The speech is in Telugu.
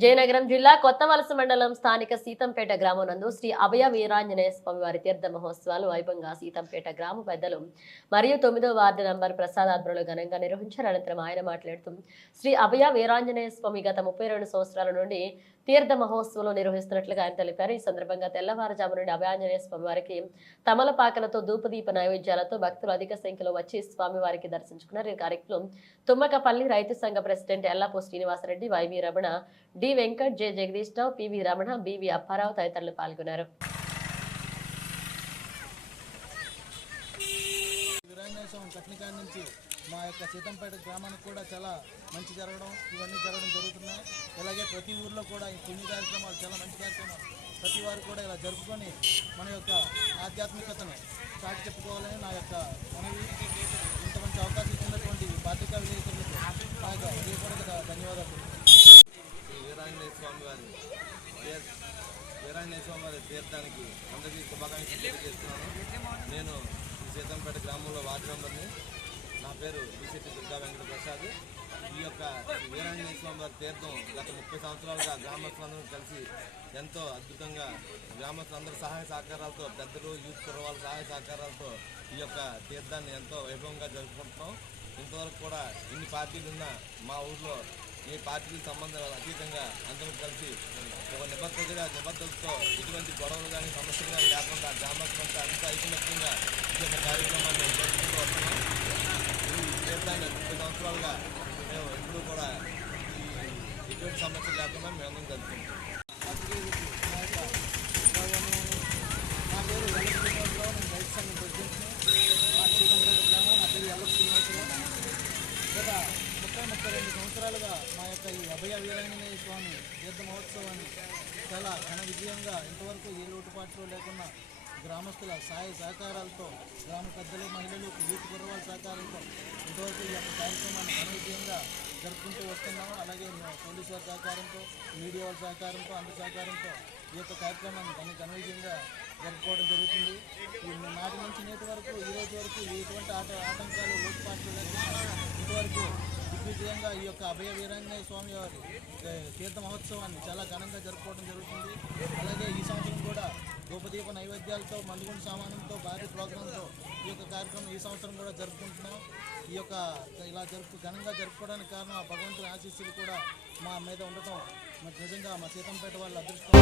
విజయనగరం జిల్లా కొత్తవలస మండలం స్థానిక సీతంపేట గ్రామం నందు శ్రీ అభయ వీరాంజనేయ స్వామి వారి తీర్థ మహోత్సవాలు వైభవంగా సీతంపేట గ్రామ పెద్దలు మరియు 9వ వార్డు నంబర్ ప్రసాద్ ఆధ్వర్యంలో ఘనంగా నిర్వహించారు. అనంతరం ఆయన మాట్లాడుతూ శ్రీ అభయ వీరాంజనేయ స్వామి గత 32 సంవత్సరాల నుండి తీర్థ మహోత్సవాలు నిర్వహిస్తున్నట్లుగా ఆయన తెలిపారు. ఈ సందర్భంగా తెల్లవారుజాము నుండి అభయాంజనేయ స్వామి వారికి తమలపాకలతో ధూపదీప నైవేద్యాలతో భక్తులు అధిక సంఖ్యలో వచ్చి స్వామి వారికి దర్శించుకున్నారు. ఈ కార్యక్రమం తుమ్మకపల్లి రైతు సంఘ president Ellapu Srinivasa Reddy, YV Ramana, D Venkat, J Jagadish Rao, PV Ramana, BV Apparao తదితరులు పాల్గొన్నారు. మా యొక్క సీతంపేట గ్రామానికి కూడా చాలా మంచి జరగడం, ఇవన్నీ జరుగుతున్నాయి. అలాగే ప్రతి ఊర్లో కూడా ఈ పుణ్య కార్యక్రమాలు, చాలా మంచి కార్యక్రమాలు ప్రతి వారు కూడా ఇలా జరుపుకొని మన యొక్క ఆధ్యాత్మికతను చాటి చెప్పుకోవాలని నా యొక్క మనవి. ఇంత మంచి అవకాశం ఇచ్చినటువంటి పాత్రికా విలేకరులకు నా యొక్క హృదయపూర్వక ధన్యవాదాలు. వీరాంజనేయ స్వామి వారి తీర్థానికి అందరికీ శుభాకాంక్షలు తెలియజేస్తున్నాను. నేను ఈ సీతంపేట గ్రామంలో వార్డు మెంబర్ని. నా పేరు బీసీపీ దుర్గా వెంకట ప్రసాద్. ఈ యొక్క వీరాంజనేయ స్వామి వారి తీర్థం గత 30 సంవత్సరాలుగా గ్రామస్తులందరూ కలిసి ఎంతో అద్భుతంగా గ్రామస్తులందరూ సహాయ సహకారాలతో, పెద్దలు, యూత్ కుర్రవాళ్ళ సహాయ సహకారాలతో ఈ యొక్క తీర్థాన్ని ఎంతో వైభవంగా జరుపుకుంటున్నాం. ఇంతవరకు కూడా ఇన్ని పార్టీలు ఉన్న మా ఊర్లో ఏ పార్టీలకు సంబంధం అతీతంగా అందరూ కలిసి ఒక నిబద్ధతతో ఎటువంటి గొడవలు కానీ సమస్యలు కానీ లేకుండా గ్రామస్తులంతా అంతా ఐకమత్యంగా ఈ యొక్క కార్యక్రమాన్ని జరుపుకుంటూ వస్తున్నాం. ఈ తీర్థాన్ని 30 సంవత్సరాలుగా మేము ఎప్పుడూ కూడా ఎటువంటి సమస్యలు లేకుండా మేము అందరం జరుపుకుంటాం. నా పేరు శ్రీనివాసరావు, నేను రైతు సంఘం ప్రెసిడెంట్ని. మా శ్రీనివాసరావు గ్రామం, నా పేరు ఎల్ల శ్రీనివాసరావు. గత 32 సంవత్సరాలుగా మా యొక్క ఈ అభయ వీరాంజనేయ స్వామి తీర్థ మహోత్సవాన్ని చాలా ఘన విజయంగా ఇంతవరకు ఏ లోటుపాట్లు లేకుండా గ్రామస్తుల సహాయ సహకారాలతో, గ్రామ పెద్దలు, మహిళలు, యూత్ కుర్రవాళ్ళ సహకారంతో ఇంతవరకు ఈ యొక్క కార్యక్రమాన్ని ఘన విజయంగా జరుపుకుంటూ వస్తున్నాము. అలాగే పోలీసు వారి సహకారంతో, మీడియా వాళ్ళ సహకారంతో, అందరి సహకారంతో ఈ యొక్క కార్యక్రమాన్ని ఘన విజయంగా జరుపుకోవడం జరుగుతుంది. ఈ నాటి నుంచి నేటి వరకు, ఈ రోజు వరకు ఎటువంటి ఆటంకాలు, లోటుపాట్లు లేకుండా ఇంతవరకు దిగ్విజయంగా ఈ యొక్క అభయ వీరాంజనేయ స్వామి వారి తీర్థ మహోత్సవాన్ని చాలా ఘనంగా జరుపుకోవడం జరుగుతుంది. అలాగే ఈ సంవత్సరం కూడా ధూపదీప నైవేద్యాలతో, మందుగుండు సామానంతో, భారీ ప్రోగ్రాంతో ఈ యొక్క కార్యక్రమం ఈ సంవత్సరం కూడా జరుపుకుంటున్నాం. ఈ యొక్క ఇలా ఘనంగా జరుపుకోవడానికి కారణం ఆ భగవంతుని ఆశీస్సులు కూడా మా మీద ఉండటం నిజంగా మా సీతంపేట వాళ్ళ అదృష్టం.